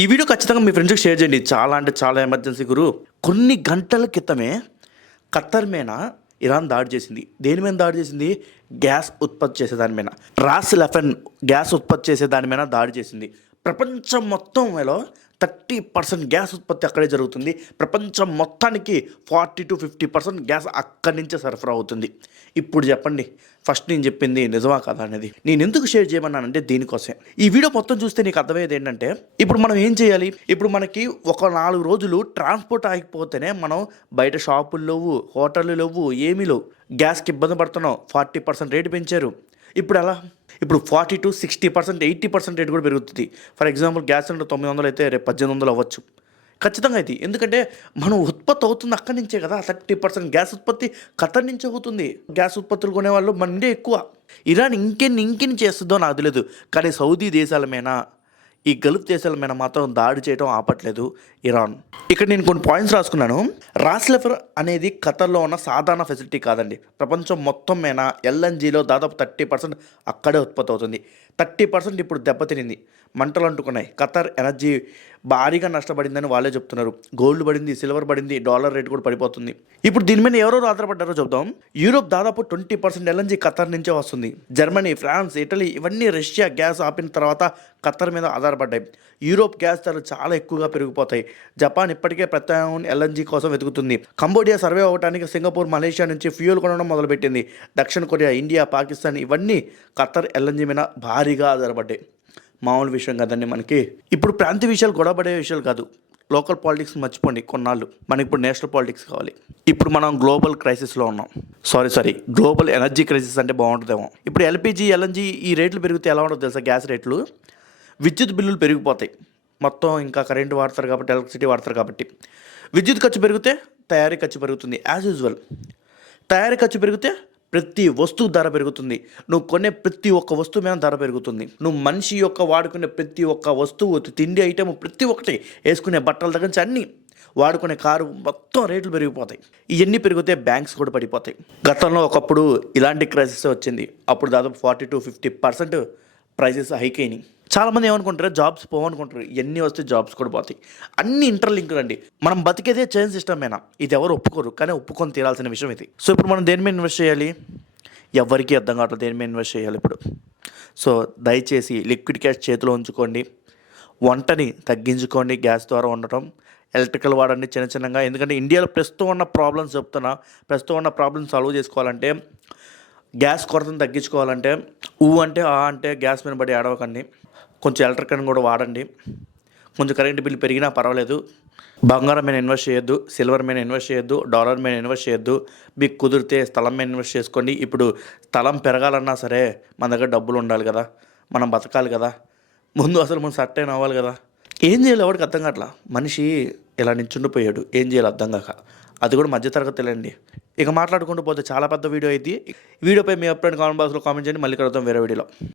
ఈ వీడియో ఖచ్చితంగా మీ ఫ్రెండ్స్కి షేర్ చేయండి. చాలా అంటే చాలా ఎమర్జెన్సీ గురు. కొన్ని గంటల క్రితమే ఖత్తర్ మీద ఇరాన్ దాడి చేసింది. దేని మీద దాడి చేసింది? గ్యాస్ ఉత్పత్తి చేసే దాని మీద. రాస్ లెఫెన్ గ్యాస్ ఉత్పత్తి చేసే దాని మీద దాడి చేసింది. ప్రపంచం మొత్తంలో 30% గ్యాస్ ఉత్పత్తి అక్కడే జరుగుతుంది. ప్రపంచం మొత్తానికి 40-50% గ్యాస్ అక్కడి నుంచే సరఫరా అవుతుంది. ఇప్పుడు చెప్పండి, ఫస్ట్ నేను చెప్పింది నిజమా కదా అనేది. నేను ఎందుకు షేర్ చేయమన్నానంటే దీనికోసం. ఈ వీడియో మొత్తం చూస్తే నీకు అర్థమయ్యేది ఏంటంటే, ఇప్పుడు మనం ఏం చేయాలి? ఇప్పుడు మనకి ఒక 4 రోజులు ట్రాన్స్పోర్ట్ ఆగిపోతేనే మనం బయట షాపులు లేవు, హోటళ్ళు లేవు, ఏమీ లేవు. గ్యాస్కి ఇబ్బంది పడుతున్నాం. 40% రేటు పెంచారు. ఇప్పుడు ఎలా? ఇప్పుడు 40-60%, 80% రేటు కూడా పెరుగుతుంది. ఫర్ ఎగ్జాంపుల్ గ్యాస్ సిలిండర్ 900 అయితే రేపు 1800 అవ్వచ్చు. ఖచ్చితంగా అయితే, ఎందుకంటే మనం ఉత్పత్తి అవుతుంది అక్కడి నుంచే కదా. 30% గ్యాస్ ఉత్పత్తి ఖతర్ నుంచి అవుతుంది. గ్యాస్ ఉత్పత్తులు కొనేవాళ్ళు మన ఇండియా ఎక్కువ. ఇరాన్ ఇంకెన్ని చేస్తుందో నాకు తెలియదు. కానీ సౌదీ దేశాల మీద, ఈ గల్ఫ్ దేశాల మీద మాత్రం దాడి చేయడం ఆపట్లేదు ఇరాన్. ఇక్కడ నేను కొన్ని పాయింట్స్ రాసుకున్నాను. రాస్ లెఫర్ అనేది ఖతర్లో ఉన్న సాధారణ ఫెసిలిటీ కాదండి. ప్రపంచం మొత్తం మీద ఎల్ఎన్జీలో దాదాపు 30% అక్కడే ఉత్పత్తి అవుతుంది. 30% ఇప్పుడు దెబ్బతినింది, మంటలు అంటుకున్నాయి. ఖతర్ ఎనర్జీ భారీగా నష్టపడిందని వాళ్ళే చెప్తున్నారు. గోల్డ్ పడింది, సిల్వర్ పడింది, డాలర్ రేట్ కూడా పడిపోతుంది. ఇప్పుడు దీని మీద ఎవరెవరు ఆధారపడ్డారో చెప్దాం. యూరోప్ దాదాపు 20% ఎల్ఎన్జీ ఖతర్ నుంచే వస్తుంది. జర్మనీ, ఫ్రాన్స్, ఇటలీ ఇవన్నీ రష్యా గ్యాస్ ఆపిన తర్వాత ఖతర్ మీద ఆధారపడ్డాయి. యూరోప్ గ్యాస్ ధరలు చాలా ఎక్కువగా పెరిగిపోతాయి. జపాన్ ఇప్పటికే ప్రత్యామ్నాయ ఎల్ఎన్జీ కోసం వెతుకుతుంది. కంబోడియా సర్వే అవ్వడానికి సింగపూర్, మలేషియా నుంచి ఫ్యూయల్ కొనడం మొదలుపెట్టింది. దక్షిణ కొరియా, ఇండియా, పాకిస్తాన్ ఇవన్నీ ఖతర్ ఎల్ఎన్జీ మీద భారీగా ఆధారపడ్డాయి. మామూలు విషయం కదండి మనకి. ఇప్పుడు ప్రాంతీయ విషయాలు గొడవపడే విషయాలు కాదు. లోకల్ పాలిటిక్స్ మర్చిపోండి కొన్నాళ్ళు. మనకి ఇప్పుడు నేషనల్ పాలిటిక్స్ కావాలి. ఇప్పుడు మనం గ్లోబల్ క్రైసిస్లో ఉన్నాం. గ్లోబల్ ఎనర్జీ క్రైసిస్ అంటే బాగుంటుందేమో. ఇప్పుడు ఎల్పిజి, ఎల్ఎన్జీ ఈ రేట్లు పెరిగితే ఎలా ఉంటుందో తెలుసా? గ్యాస్ రేట్లు, విద్యుత్ బిల్లులు పెరిగిపోతాయి. మొత్తం ఇంకా కరెంటు వాడతారు కాబట్టి, ఎలక్ట్రిసిటీ వాడతారు కాబట్టి. విద్యుత్ ఖర్చు పెరిగితే తయారీ ఖర్చు పెరుగుతుంది. యాజ్ యూజువల్ తయారీ ఖర్చు పెరిగితే ప్రతి వస్తువు ధర పెరుగుతుంది. నువ్వు కొనే ప్రతి ఒక్క వస్తువు మీద ధర పెరుగుతుంది. నువ్వు మనిషి యొక్క వాడుకునే ప్రతి ఒక్క వస్తువు, తిండి ఐటెం ప్రతి ఒక్కటి, వేసుకునే బట్టల దగ్గర నుంచి అన్నీ, వాడుకునే కారు మొత్తం రేట్లు పెరిగిపోతాయి. ఇవన్నీ పెరిగితే బ్యాంక్స్ కూడా పడిపోతాయి. గతంలో ఒకప్పుడు ఇలాంటి క్రైసిస్ వచ్చింది. అప్పుడు దాదాపు 40-50% ప్రైజెస్ హైక్ అయినాయి. చాలామంది ఏమనుకుంటారు, జాబ్స్ పోవనుకుంటారు. ఇవన్నీ వస్తే జాబ్స్ కూడా పోతాయి. అన్ని ఇంటర్లింక్డ్ అండి. మనం బతికేదే చైన్ సిస్టమేనా, ఇది ఎవరు ఒప్పుకోరు, కానీ ఒప్పుకొని తీరాల్సిన విషయం ఇది. సో ఇప్పుడు మనం దేని మీద ఇన్వెస్ట్ చేయాలి? ఎవరికి అర్థం కావట్లేదు దేని మీద ఇన్వెస్ట్ చేయాలి ఇప్పుడు. సో దయచేసి లిక్విడ్ క్యాష్ చేతిలో ఉంచుకోండి. వంటని తగ్గించుకోండి గ్యాస్ ద్వారా ఉండటం. ఎలక్ట్రికల్ వాడండి చిన్నగా. ఎందుకంటే ఇండియాలో ప్రస్తుతం ఉన్న ప్రాబ్లమ్స్ చెప్తున్నా. ప్రస్తుతం ఉన్న ప్రాబ్లమ్స్ సాల్వ్ చేసుకోవాలంటే, గ్యాస్ కొరతను తగ్గించుకోవాలంటే, అంటే గ్యాస్ మీద పడి ఆడవకండి. కొంచెం ఎలక్ట్రికల్ కూడా వాడండి. కొంచెం కరెంట్ బిల్ పెరిగినా పర్వాలేదు. బంగారం మీద ఇన్వెస్ట్ చేయొద్దు, సిల్వర్ మీద ఇన్వెస్ట్ చేయొద్దు, డాలర్ మీద ఇన్వెస్ట్ చేయొద్దు. మీకు కుదిరితే స్థలం మీద ఇన్వెస్ట్ చేసుకోండి. ఇప్పుడు స్థలం పెరగాలన్నా సరే మన దగ్గర డబ్బులు ఉండాలి కదా, మనం బతకాలి కదా. ముందు అసలు మనం సెట్ అయిన అవ్వాలి కదా. ఏం చేయాలి ఎవరికి అర్థం కావట్లా. మనిషి ఇలా నించుండిపోయాడు, ఏం చేయాలి అర్థం కాక. అది కూడా మధ్యతరగతిలేండి. ఇక మాట్లాడుకుంటూ పోతే చాలా పెద్ద వీడియో అయింది. వీడియోపై మీ అభిప్రాయం కామెంట్ బాక్స్లో కామెంట్ చేయండి. మళ్ళీ కలుద్దాం వేరే వీడియోలో.